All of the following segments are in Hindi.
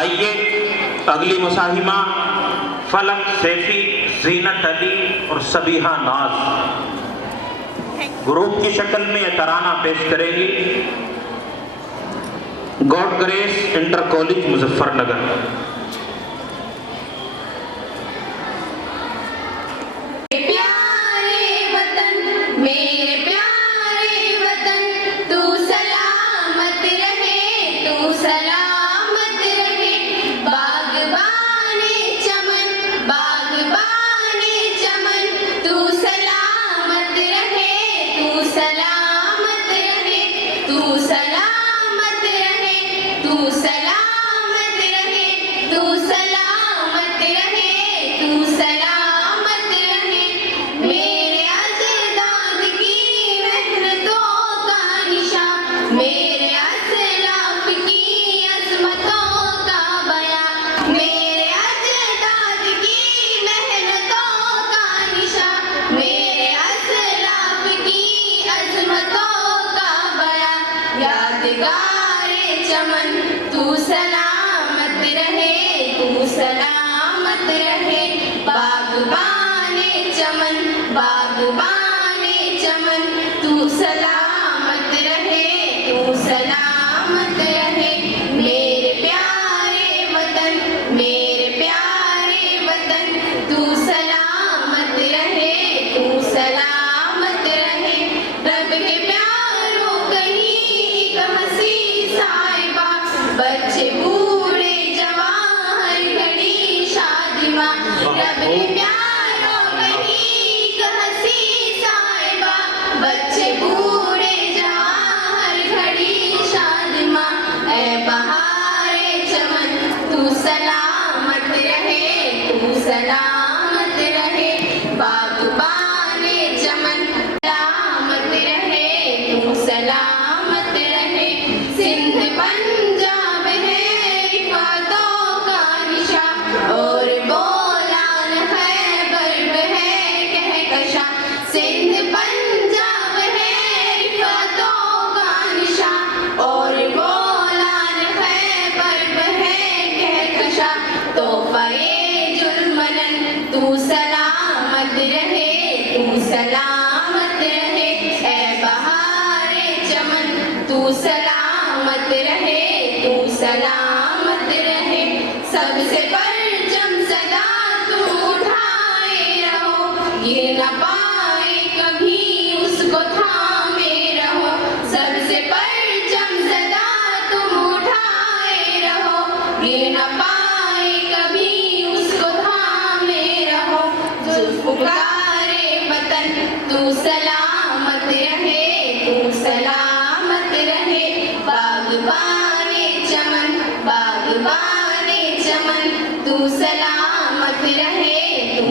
आइए अगली मुसाहिमा फलक सैफी, ज़ीनत अली और सबीहा नाज ग्रुप की शक्ल में यह तराना पेश करेंगी। God grace inter college Muzaffarnagar.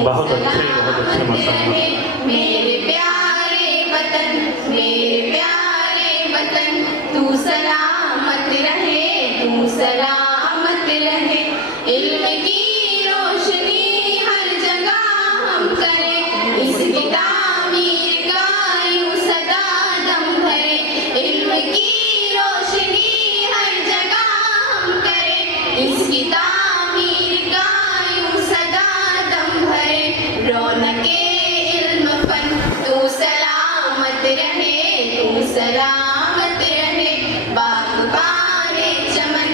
बहुत अच्छे मसाला। मेरे प्यारे वतन तू सलामत रहे, तू सलामत रहे। इल्म की रोशनी हर जगह हम करें, इसकी तामीर का यूं सदा दम भरे। इल्म की रोशनी हर जगह हम करें, इसकी तामीर का यूं सदा दम भरे। रौनके इल्म फन तू सलामत रहे, तू सलामत रहे। बागबाने चमन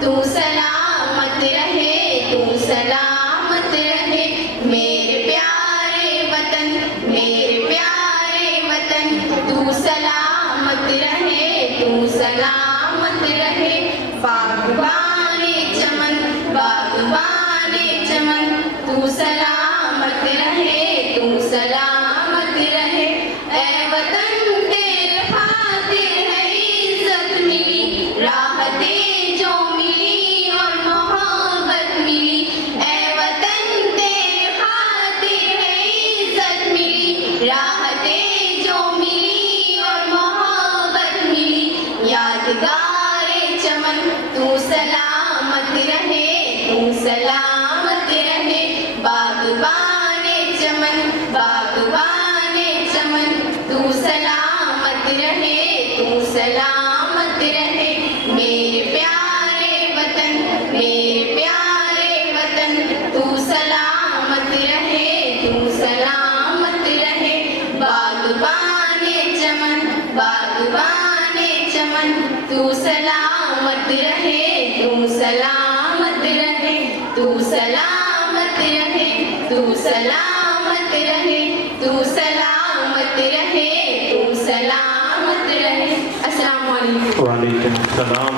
तू सलामत रहे, तू सलामत रहे। मेरे प्यारे वतन तू सलामत रहे, तू सलामत रहे। बागबाने चमन तू सलामत रहे, तू सलामत रहे। ऐ वतन तेरे खातिर है इज्जत मिली, राहतें जो मिली और मोहब्बत मिली। ऐ वतन तेरे खातिर है इज्जत मिली, राहतें जो मिली और मोहब्बत मिली। यादगारे चमन तू सलामत रहे, तू सलामत रहे। बागबाने चमन तू सलामत रहे, तू सलामत रहे। मेरे प्यारे तू सलामत रहे, तू सलामत रहे, तू सलामत रहे, तू सलामत रहे, तू सलामत रहे, तू सलामत रहे। अस्सलाम वालेकुम। वालेकुम सलाम।